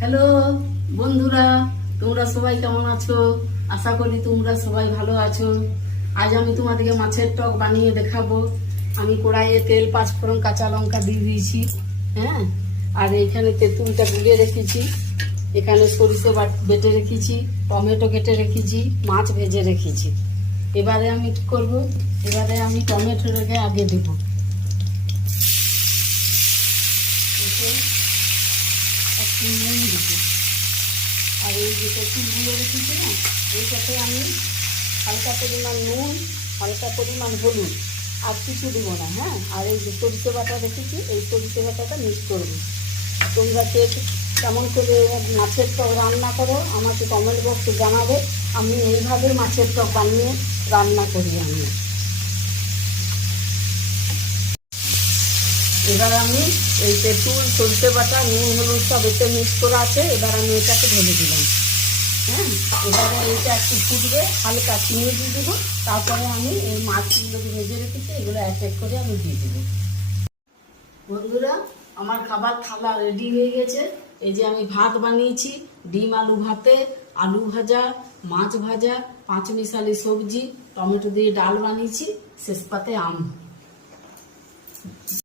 Hello বন্ধুরা, তোমরা সবাই কেমন আছো? আশা করি তোমরা সবাই ভালো আছো। আজ আমি তোমাদেরকে মাছের টক বানিয়ে দেখাবো। আমি কড়াইয়ে তেল, পাঁচফোড়ন, কাঁচা লঙ্কা দিয়ে দিয়েছি। হ্যাঁ, আর এইখানে তেঁতুলটা গুলিয়ে রেখেছি, এখানে সরিষে বেটে রেখেছি, টমেটো কেটে রেখেছি, মাছ ভেজে রেখেছি। এবারে আমি কি করব, এবারে আমি টমেটোটাকে আগে দেবো। একটু নুন দিতে, আর এই যে তেঁতুলগুলো রেখেছি না, এইটাতে আমি হালকা পরিমাণ নুন, হালকা পরিমাণ হলুদ, আর কিছু দেবো না। হ্যাঁ, আর এই যে সরিষে বাটা রেখেছি, এই সরিষে বাটাটা মিক্স করবো। তোমরা কে কেমন করে মাছের টক রান্না করো আমাকে কমেন্ট বক্সে জানাবে। আমি এইভাবেই মাছের টক বানিয়ে রান্না করি আমি। এবার আমি এই তেঁতুল, সরিষে বাটা, নুন, হলুদ সব এতে মিক্স করা আছে। এবার আমি এটাকে ঢেলে দিলাম। হ্যাঁ, এবারে এইটা একটু ফুটবে, হালকা চিনি দিয়ে দেবো। তারপরে আমি এই মাছগুলো ভেজে রেখেছি, এগুলো এক এক করে আমি দিয়ে দেবো। বন্ধুরা, আমার খাবার থালা রেডি হয়ে গেছে। এই যে আমি ভাত বানিয়েছি, ডিম আলু ভাতে, আলু ভাজা, মাছ ভাজা, পাঁচমিশালি সবজি, টমেটো দিয়ে ডাল বানিয়েছি, শেষ পাতে আম।